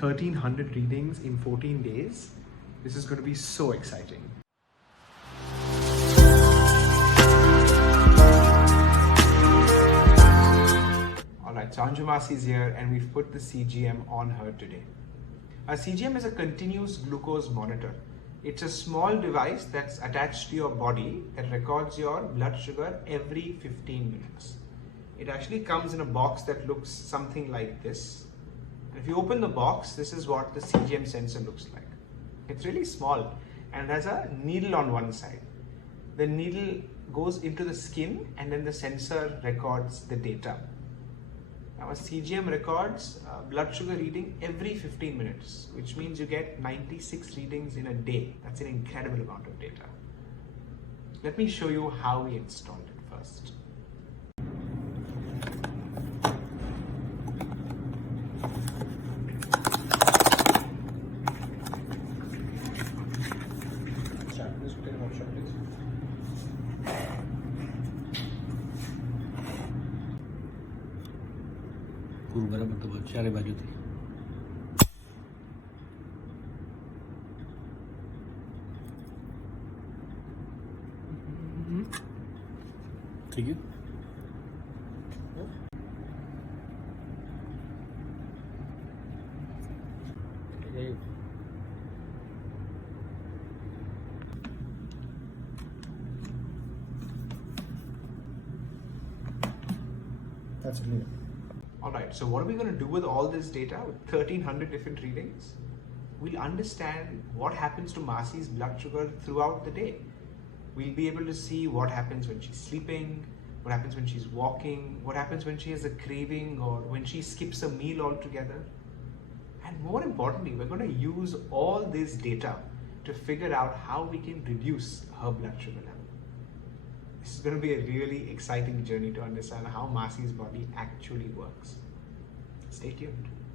1,300 readings in 14 days. This is going to be so exciting. Alright, so Anju Masi is here and we've put the CGM on her today. A CGM is a continuous glucose monitor. It's a small device that's attached to your body that records your blood sugar every 15 minutes. It actually comes in a box that looks something like this. And if you open the box, this is what the CGM sensor looks like. It's really small and it has a needle on one side. The needle goes into the skin and then the sensor records the data. Now a CGM records blood sugar reading every 15 minutes, which means you get 96 readings in a day. That's an incredible amount of data. Let me show you how we installed it first. બરાબર તો ચારે બાજુથી થઈ ગયું. That's clear. Alright, so what are we going to do with all this data, with 1,300 different readings? We'll understand what happens to Masi's blood sugar throughout the day. We'll be able to see what happens when she's sleeping, what happens when she's walking, what happens when she has a craving or when she skips a meal altogether. And more importantly, we're going to use all this data to figure out how we can reduce her blood sugar level. This is going to be a really exciting journey to understand how Masi's body actually works. Stay tuned.